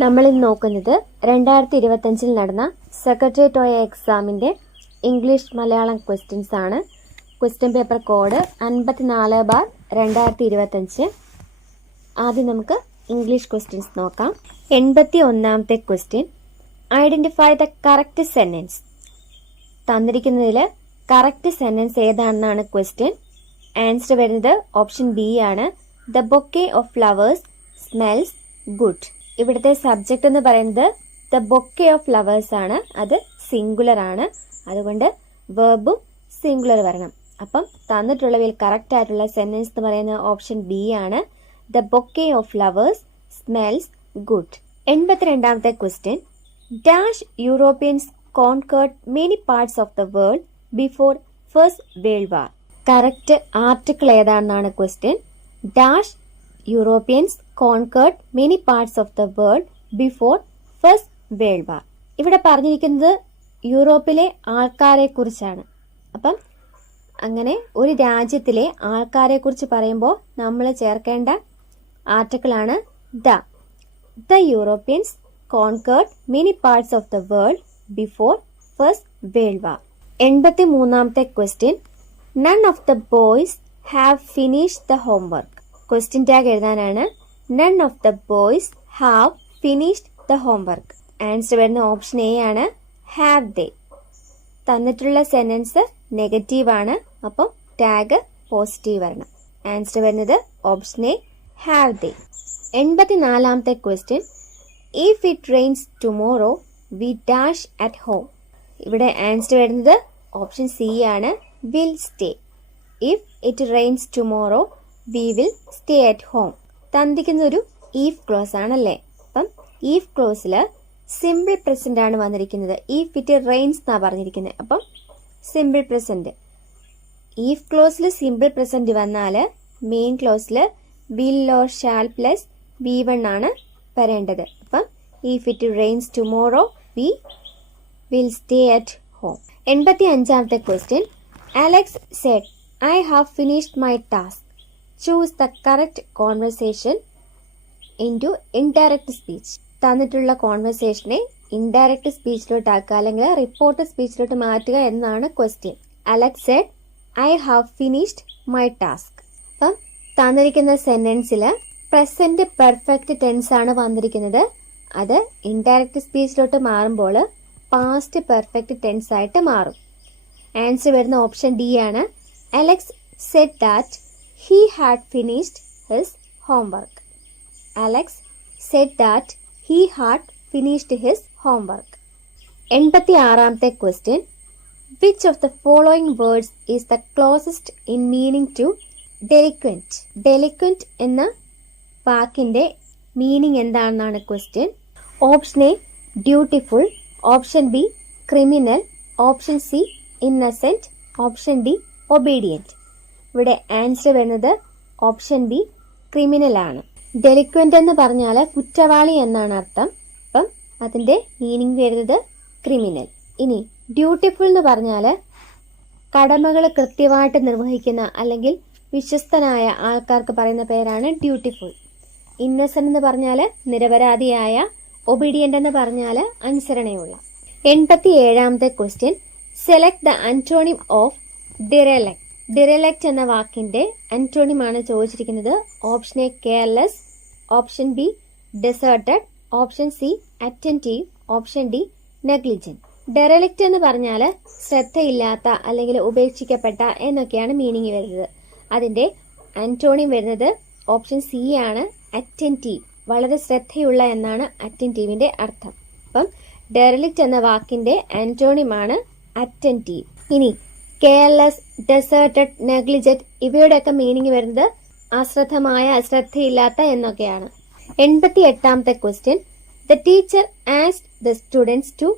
നമ്മൾ ഇന്ന് നോക്കുന്നത് 2025 നടന്ന സെക്രട്ടേറിയറ്റ് OA എക്സാമിന്റെ ഇംഗ്ലീഷ് മലയാളം ക്വസ്റ്റ്യൻസ് ആണ്. Question paper code 54/2025. ആദ്യം നമുക്ക് ഇംഗ്ലീഷ് ക്വസ്റ്റ്യൻസ് നോക്കാം. 81ാമത്തെ question, identify the correct sentence. തന്നിരിക്കുന്നതിൽ കറക്റ്റ് സെന്റൻസ് ഏതാണെന്നാണ് ക്വസ്റ്റ്യൻ. ആൻസർ വരുന്നത് ഓപ്ഷൻ ബി ആണ്. The bouquet of flowers smells good. ഇവിടുത്തെ സബ്ജക്ട് എന്ന് പറയുന്നത് ദ ബൊക്കെ ഓഫ് ഫ്ലവേഴ്സ് ആണ്. അത് സിംഗുലർ ആണ്, അതുകൊണ്ട് വെർബും സിംഗുലർ വരണം. അപ്പം തന്നിട്ടുള്ളവയിൽ കറക്റ്റ് ആയിട്ടുള്ള സെന്റൻസ് എന്ന് പറയുന്നത് ഓപ്ഷൻ ബി ആണ്. The bouquet of flowers smells good. 82ാമത്തെ question, dash Europeans conquered many parts of the world before First World War. Correct article ഏതാണെന്നാണ് question. Dash Europeans conquered many parts of the world before First World War. ഇവിടെ പറഞ്ഞിരിക്കുന്നത് യൂറോപ്പിലെ ആൾക്കാരെ കുറിച്ചാണ്. അപ്പം അങ്ങനെ ഒരു രാജ്യത്തിലെ ആൾക്കാരെ കുറിച്ച് പറയുമ്പോൾ നമ്മൾ ചേർക്കേണ്ട ആർട്ടിക്കിൾ ആണ് the Europeans conquered many parts of the world before First World War. 83ാമത്തെ question, none of the boys have finished the homework. Question tag എഴുതാനാണ്. നൺ of the boys have finished the ഹോംവർക്ക്. ആൻസർ വരുന്ന option A ആണ്, have they. തന്നിട്ടുള്ള sentence negative ആണ്, അപ്പം tag positive വരണം. ആൻസർ വരുന്നത് ഓപ്ഷൻ എ, ഹാവ് ദേ. 84ാമത്തെ question, if it rains tomorrow we dash at home. ഇവിടെ ആൻസർ വരുന്നത് ഓപ്ഷൻ സി ആണ്, will stay. If it rains tomorrow we will stay at home. തന്നിരിക്കുന്ന ഒരു ഈഫ് ക്ലോസ് ആണല്ലേ. അപ്പം ഈഫ് ക്ലോസില് സിമ്പിൾ പ്രസന്റ് ആണ് വന്നിരിക്കുന്നത്. ഇഫ് ഇറ്റ് റെയിൻസ് എന്നാ പറഞ്ഞിരിക്കുന്നത്. അപ്പം സിമ്പിൾ പ്രസന്റ്. ഈഫ് ക്ലോസിൽ സിമ്പിൾ പ്രസന്റ് വന്നാല് മെയിൻ ക്ലോസിൽ will or shall plus V1 ആണ് വരേണ്ടത്. അപ്പം if it rains tomorrow we will stay at home. 85ാമത്തെ question, Alex said I have finished my task. Choose the correct conversation into indirect speech. തന്നിട്ടുള്ള കോൺവെർസേഷനെ indirect സ്പീച്ചിലോട്ട് ആക്കുക, അല്ലെങ്കിൽ report സ്പീച്ചിലോട്ട് മാറ്റുക എന്നാണ് question. Alex said I have finished my task. അപ്പം തന്നിരിക്കുന്ന സെന്റൻസിൽ പ്രസന്റ് പെർഫെക്റ്റ് ടെൻസ് ആണ് വന്നിരിക്കുന്നത്. അത് ഇൻഡയറക്റ്റ് സ്പീച്ചിലോട്ട് മാറുമ്പോൾ പാസ്റ്റ് പെർഫെക്റ്റ് ടെൻസ് ആയിട്ട് മാറും. ആൻസർ വരുന്ന ഓപ്ഷൻ ഡി ആണ്. Alex said that he had finished his homework. Alex said that he had finished his homework. 86ാമത്തെ question, which of the following words is the closest in meaning to delinquent? Delinquent എന്ന വാക്കിന്റെ meaning എന്താണെന്നാണ് question. Option A dutiful, option B criminal, option C Innocent, option D obedient. ഇവിടെ answer വരുന്നത് option B criminal ആണ്. Delinquent എന്ന് പറഞ്ഞാൽ കുറ്റവാളി എന്നാണ് അർത്ഥം. അപ്പം അതിന്റെ മീനിങ് വരുന്നത് ക്രിമിനൽ. ഇനി ഡ്യൂട്ടിഫുൾ എന്ന് പറഞ്ഞാൽ കടമകൾ കൃത്യമായിട്ട് നിർവഹിക്കുന്ന അല്ലെങ്കിൽ വിശ്വസ്തനായ ആൾക്കാർക്ക് പറയുന്ന പേരാണ് ഡ്യൂട്ടിഫുൾ. ഇന്നസെന്റ് എന്ന് പറഞ്ഞാൽ നിരപരാധിയായ, ഒബീഡിയന്റ് എന്ന് പറഞ്ഞാൽ അനുസരണയുള്ള. 87ാമത്തെ question, select the antonym of derelict. Derelict എന്ന വാക്കിന്റെ ആന്റോണിം ആണ് ചോദിച്ചിരിക്കുന്നത്. Option A careless, option B deserted, option C attentive, option D negligent. Derelict എന്ന് പറഞ്ഞാൽ ശ്രദ്ധയില്ലാത്ത അല്ലെങ്കിൽ ഉപേക്ഷിക്കപ്പെട്ട എന്നൊക്കെയാണ് മീനിങ് വരുന്നത്. അതിന്റെ ആന്റോണിം വരുന്നത് ഓപ്ഷൻ സി ആണ്, അറ്റന്റീവ്. വളരെ ശ്രദ്ധയുള്ള എന്നാണ് അറ്റന്റീവിന്റെ അർത്ഥം. അപ്പം ഡെറെലക്ട് എന്ന വാക്കിന്റെ ആന്റോണിം ആണ് അറ്റന്റീവ്. ഇനി കെയർലെസ്, ഡെസേർട്ടഡ്, നെഗ്ലിജന്റ് ഇവയുടെയൊക്കെ മീനിങ് വരുന്നത് അശ്രദ്ധമായ, അശ്രദ്ധയില്ലാത്ത എന്നൊക്കെയാണ്. 88ാമത്തെ question, the teacher asked the students to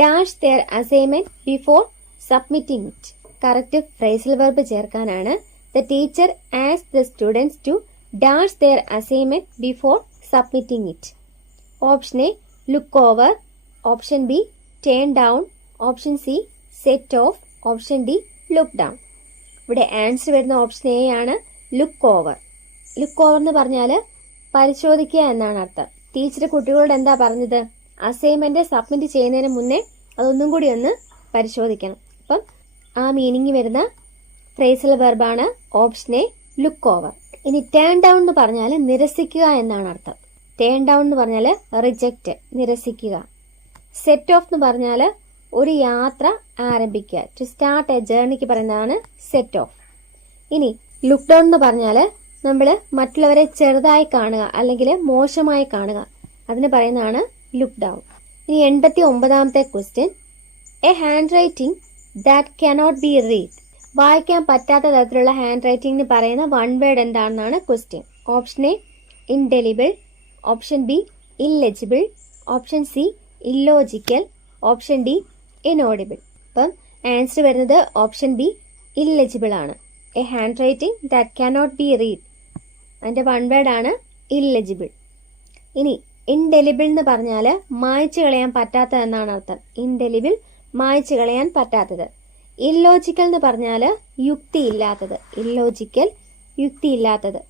dash their assignment before submitting it. Correct phrasal verb ചേർക്കാനാണ്. The teacher asked the students to dash their assignment before submitting it. Option A look over, option B turn down, option C set off, option D look down. ഇവിടെ answer വരുന്ന option A ആണ്, look over. Look over എന്ന് പറഞ്ഞാൽ പരിശോധിക്കുക എന്നാണ് അർത്ഥം. Teacher കുട്ടികളോട് എന്താ പറഞ്ഞത്? അസൈൻമെന്റ് സബ്മിറ്റ് ചെയ്യുന്നതിന് മുന്നേ അതൊന്നും കൂടി ഒന്ന് പരിശോധിക്കണം. അപ്പം ആ മീനിങ് വരുന്ന ഫ്രേസൽ വെർബാണ് ഓപ്ഷൻ എ, ലുക്ക് ഓവർ. ഇനി ടേൺ ഡൗൺ എന്ന് പറഞ്ഞാൽ നിരസിക്കുക എന്നാണ് അർത്ഥം. ടേൺ ഡൗൺ എന്ന് പറഞ്ഞാൽ റിജക്റ്റ്, നിരസിക്കുക. സെറ്റ് ഓഫ് എന്ന് പറഞ്ഞാൽ ഒരു യാത്ര ആരംഭിക്കുക, ടു സ്റ്റാർട്ട് എ ജേർണിക്ക് പറയുന്നതാണ് സെറ്റ് ഓഫ്. ഇനി ലുക്ക് ഡൗൺ എന്ന് പറഞ്ഞാൽ നമ്മൾ മറ്റുള്ളവരെ ചെറുതായി കാണുക അല്ലെങ്കിൽ മോശമായി കാണുക, അതിന് പറയുന്നതാണ് ലുക്ക് ഡൗൺ. ഇനി 89ാമത്തെ question, a hand writing that cannot be read. വായിക്കാൻ പറ്റാത്ത തരത്തിലുള്ള ഹാൻഡ് റൈറ്റിംഗിന് പറയുന്ന വൺ വേർഡ് എന്താണെന്നാണ് question. Option A indelible, option B illegible, option C illogical, option D inaudible. അപ്പം ആൻസർ വരുന്നത് ഓപ്ഷൻ ബി ഇല്ലെജിബിൾ ആണ്. A hand writing that cannot be read, അതിന്റെ വൺ വേർഡ് ആണ് ഇല്ലെജിബിൾ. ഇനി ഇൻഡെലിബിൾ എന്ന് പറഞ്ഞാൽ മായ്ച്ചു കളയാൻ പറ്റാത്തത് എന്നാണ് അർത്ഥം. ഇൻഡെലിബിൾ, മായ്ച്ചു കളയാൻ പറ്റാത്തത്. ഇല്ലോജിക്കൽ എന്ന് പറഞ്ഞാൽ യുക്തിയില്ലാത്തത്. ഇല്ലോജിക്കൽ, യുക്തിയില്ലാത്തത്.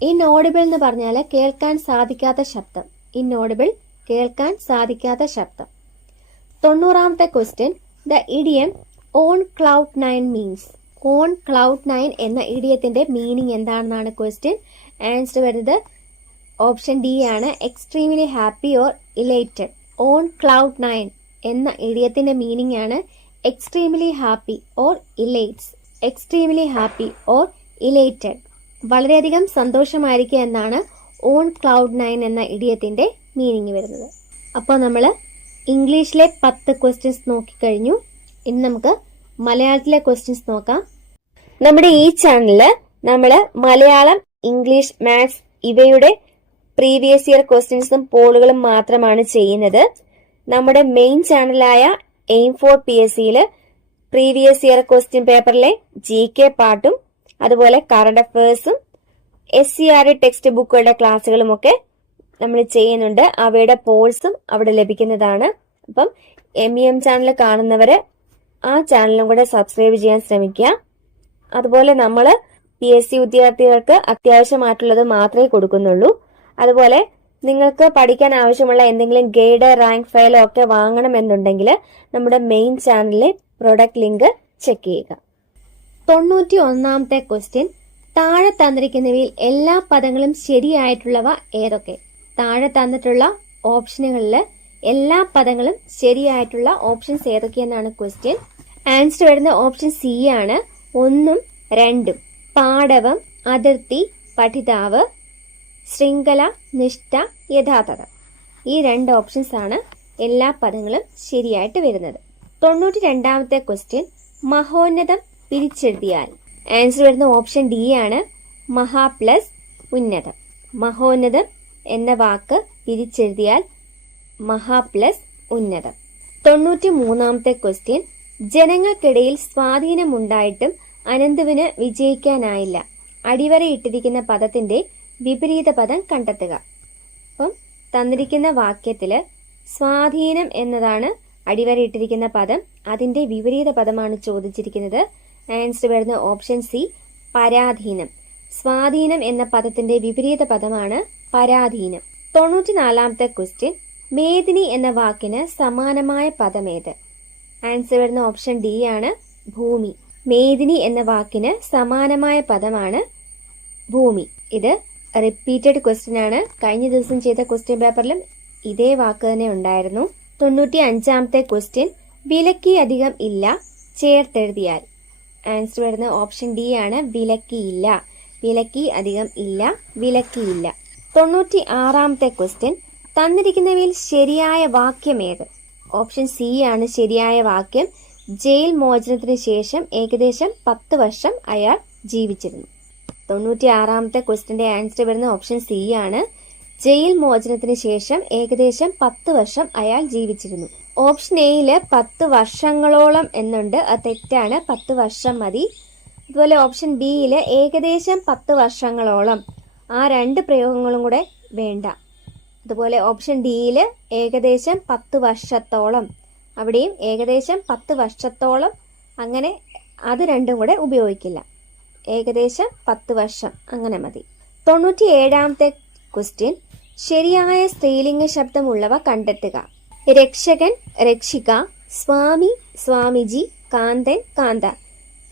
ഇൻഓഡിബിൾ എന്ന് പറഞ്ഞാൽ കേൾക്കാൻ സാധിക്കാത്ത ശബ്ദം. ഇൻഓഡിബിൾ, കേൾക്കാൻ സാധിക്കാത്ത ശബ്ദം. 90ാമത്തെ question, the idiom on cloud 9 means. On cloud 9 എന്ന ഇഡിയത്തിന്റെ മീനിങ് എന്താണെന്നാണ് ക്വസ്റ്റ്യൻ. ആൻസർ വരുന്നത് ഓപ്ഷൻ ഡി ആണ്, extremely happy or elated. On cloud 9 എന്ന ഇഡിയത്തിന്റെ മീനിങ് ആണ് extremely happy or elates. Extremely happy or elated, വളരെയധികം സന്തോഷമായിരിക്കുക എന്നാണ് ഓൺ ക്ലൗഡ് 9 എന്ന ഇഡിയത്തിന്റെ മീനിങ് വരുന്നത്. അപ്പോൾ നമ്മൾ ഇംഗ്ലീഷിലെ 10 ക്വസ്റ്റ്യൻസ് നോക്കിക്കഴിഞ്ഞു. ഇനി നമുക്ക് മലയാളത്തിലെ ക്വസ്റ്റ്യൻസ് നോക്കാം. നമ്മുടെ ഈ ചാനലില് നമ്മൾ മലയാളം, ഇംഗ്ലീഷ്, മാത്സ് ഇവയുടെ പ്രീവിയസ് ഇയർ ക്വസ്റ്റ്യൻസും പോളുകളും മാത്രമാണ് ചെയ്യുന്നത്. നമ്മുടെ മെയിൻ ചാനലായ എയിം ഫോർ PSCയിൽ പ്രീവിയസ് ഇയർ ക്വസ്റ്റ്യൻ പേപ്പറിലെ GK പാർട്ടും അതുപോലെ കറണ്ട് അഫയേഴ്സും SCRE ടെക്സ്റ്റ് ബുക്കുകളുടെ ക്ലാസ്സുകളുമൊക്കെ നമ്മൾ ചെയ്യുന്നുണ്ട്. അവയുടെ പോൾസും അവിടെ ലഭിക്കുന്നതാണ്. അപ്പം MEM ചാനൽ കാണുന്നവര് ആ ചാനലും കൂടെ സബ്സ്ക്രൈബ് ചെയ്യാൻ ശ്രമിക്കുക. അതുപോലെ നമ്മൾ PSC ഉദ്യോഗാർത്ഥികൾക്ക് അത്യാവശ്യമായിട്ടുള്ളത് മാത്രമേ കൊടുക്കുന്നുള്ളൂ. അതുപോലെ നിങ്ങൾക്ക് പഠിക്കാൻ ആവശ്യമുള്ള എന്തെങ്കിലും ഗൈഡ്, റാങ്ക് ഫയലോ ഒക്കെ വാങ്ങണമെന്നുണ്ടെങ്കിൽ നമ്മുടെ മെയിൻ ചാനലിലെ പ്രൊഡക്റ്റ് ലിങ്ക് ചെക്ക് ചെയ്യുക. 91ാമത്തെ ക്വസ്റ്റ്യൻ, താഴെ തന്നിരിക്കുന്നവയിൽ എല്ലാ പദങ്ങളും ശരിയായിട്ടുള്ളവ ഏതൊക്കെ? താഴെ തന്നിട്ടുള്ള ഓപ്ഷനുകളിൽ എല്ലാ പദങ്ങളും ശരിയായിട്ടുള്ള ഓപ്ഷൻസ് ഏതൊക്കെയെന്നാണ് ക്വസ്റ്റ്യൻ. ആൻസർ വരുന്ന ഓപ്ഷൻ സി ആണ്, 1ഉം 2ഉം. പാടവം, അതിർത്തി, പഠിതാവ്, ശൃംഖല, നിഷ്ഠ, യഥാർത്ഥത. ഈ 2 ഓപ്ഷൻസ് ആണ് എല്ലാ പദങ്ങളും ശരിയായിട്ട് വരുന്നത്. 92ാമത്തെ ക്വസ്റ്റ്യൻ, മഹോന്നതം പിരിച്ചെഴുതിയാൽ. ആൻസർ വരുന്ന ഓപ്ഷൻ ഡി ആണ്, മഹാ പ്ലസ് ഉന്നതം. മഹോന്നതം എന്ന വാക്ക് പിരിച്ചെഴുതിയാൽ മഹാ പ്ലസ് ഉന്നതം. 93ാമത്തെ ക്വസ്റ്റ്യൻ, ജനങ്ങൾക്കിടയിൽ സ്വാധീനമുണ്ടായിട്ടും അനന്തുവിന് വിജയിക്കാനായില്ല. അടിവരയിട്ടിരിക്കുന്ന പദത്തിന്റെ വിപരീത പദം കണ്ടെത്തുക. അപ്പം തന്നിരിക്കുന്ന വാക്യത്തില് സ്വാധീനം എന്നതാണ് അടിവരയിട്ടിരിക്കുന്ന പദം, അതിന്റെ വിപരീത പദമാണ് ചോദിച്ചിരിക്കുന്നത്. ആൻസർ വരുന്ന ഓപ്ഷൻ സി, പരാധീനം. സ്വാധീനം എന്ന പദത്തിന്റെ വിപരീത പദമാണ് പരാധീനം. 94ാമത്തെ ക്വസ്റ്റ്യൻ, മേദിനി എന്ന വാക്കിന് സമാനമായ പദമേത്? ആൻസർ വരുന്ന ഓപ്ഷൻ ഡി ആണ്, ഭൂമി. മേദിനി എന്ന വാക്കിന് സമാനമായ പദമാണ് ഭൂമി. ഇത് റിപ്പീറ്റഡ് ക്വസ്റ്റ്യൻ ആണ്. കഴിഞ്ഞ ദിവസം ചെയ്ത ക്വസ്റ്റ്യൻ പേപ്പറിലും ഇതേ വാക്ക് തന്നെ ഉണ്ടായിരുന്നു. 95ാമത്തെ ക്വസ്റ്റ്യൻ, വിലക്കി അധികം ഇല്ല ചേർത്തെഴുതിയാൽ. ആൻസർ വരുന്ന ഓപ്ഷൻ ഡി ആണ്, വിലക്കിയില്ല. വിലക്കി അധികം ഇല്ല, വിലക്കിയില്ല. 96ാമത്തെ ക്വസ്റ്റ്യൻ, തന്നിരിക്കുന്നവയിൽ ശരിയായ വാക്യം ഏത്? ഓപ്ഷൻ സി ആണ് ശരിയായ വാക്യം. ജയിൽ മോചനത്തിന് ശേഷം ഏകദേശം 10 വർഷം അയാൾ ജീവിച്ചിരുന്നു. 96ാമത്തെ ക്വസ്റ്റ്യന്റെ ആൻസർ വരുന്ന ഓപ്ഷൻ സി ആണ്, ജയിൽ മോചനത്തിന് ശേഷം ഏകദേശം 10 വർഷം അയാൾ ജീവിച്ചിരുന്നു. ഓപ്ഷൻ എയില് 10 വർഷങ്ങളോളം എന്നുണ്ട്, അത് തെറ്റാണ്. 10 വർഷം മതി. അതുപോലെ ഓപ്ഷൻ ബിയില് ഏകദേശം 10 വർഷങ്ങളോളം, ആ 2 പ്രയോഗങ്ങളും കൂടെ വേണ്ട. അതുപോലെ ഓപ്ഷൻ ഡിയില് ഏകദേശം 10 വർഷത്തോളം, അവിടെയും ഏകദേശം 10 വർഷത്തോളം, അങ്ങനെ അത് 2ഉം കൂടെ ഉപയോഗിക്കില്ല. ഏകദേശം 10 വർഷം അങ്ങനെ മതി. 97ാമത്തെ ക്വസ്റ്റ്യൻ, ശരിയായ സ്ത്രീലിംഗ ശബ്ദമുള്ളവ കണ്ടെത്തുക. രക്ഷകൻ, രക്ഷിക, സ്വാമി, സ്വാമിജി, കാന്തൻ, കാന്ത.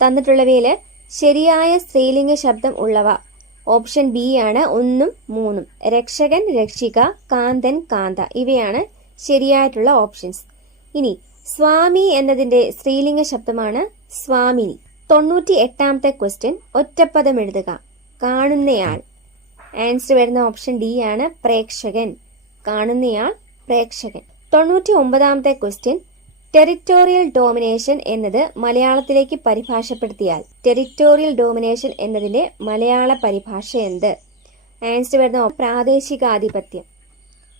തന്നിട്ടുള്ളവയില് ശരിയായ സ്ത്രീലിംഗ ശബ്ദം ഉള്ളവ ഓപ്ഷൻ ബി ആണ് 1ഉം 3ഉം. രക്ഷകൻ, രക്ഷിക, കാന്തൻ, കാന്ത ഇവയാണ് ശരിയായിട്ടുള്ള ഓപ്ഷൻസ്. ഇനി സ്വാമി എന്നതിന്റെ സ്ത്രീലിംഗ ശബ്ദമാണ് സ്വാമിനി. 98ാമത്തെ ക്വസ്റ്റ്യൻ, ഒറ്റപ്പദം എഴുതുക. കാണുന്നയാൾ. ആൻസർ വരുന്ന ഓപ്ഷൻ ഡി ആണ് പ്രേക്ഷകൻ. കാണുന്നയാൾ, പ്രേക്ഷകൻ. 99ാമത്തെ ക്വസ്റ്റ്യൻ, ടെറിറ്റോറിയൽ ഡോമിനേഷൻ എന്നത് മലയാളത്തിലേക്ക് പരിഭാഷപ്പെടുത്തിയാൽ ടെറിറ്റോറിയൽ ഡോമിനേഷൻ എന്നതിന്റെ മലയാള പരിഭാഷ എന്ത്? ആൻസർ വരുന്ന പ്രാദേശികാധിപത്യം.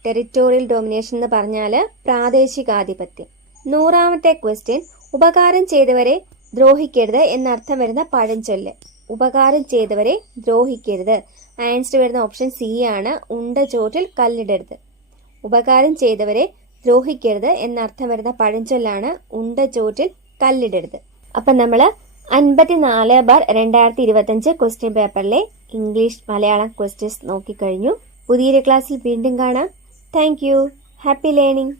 ടെറിറ്റോറിയൽ ഡോമിനേഷൻ എന്ന് പറഞ്ഞാല് പ്രാദേശികാധിപത്യം. 100ാമത്തെ ക്വസ്റ്റ്യൻ, ഉപകാരം ചെയ്തവരെ ദ്രോഹിക്കരുത് എന്നർത്ഥം വരുന്ന പഴഞ്ചൊല്ല്. ഉപകാരം ചെയ്തവരെ ദ്രോഹിക്കരുത്. ആൻസർ വരുന്ന ഓപ്ഷൻ സി ആണ് ഉണ്ട ചോറ്റിൽ കല്ലിടരുത്. ഉപകാരം ചെയ്തവരെ ദ്രോഹിക്കരുത് എന്നർത്ഥം വരുന്ന പഴഞ്ചൊല്ലാണ് ഉണ്ട ചോറ്റിൽ കല്ലിടരുത്. അപ്പൊ നമ്മള് 54/2025 ക്വസ്റ്റ്യൻ പേപ്പറിലെ ഇംഗ്ലീഷ് മലയാളം ക്വസ്റ്റ്യൻസ് നോക്കിക്കഴിഞ്ഞു. പുതിയൊരു ക്ലാസ്സിൽ വീണ്ടും കാണാം. Thank you. Happy learning.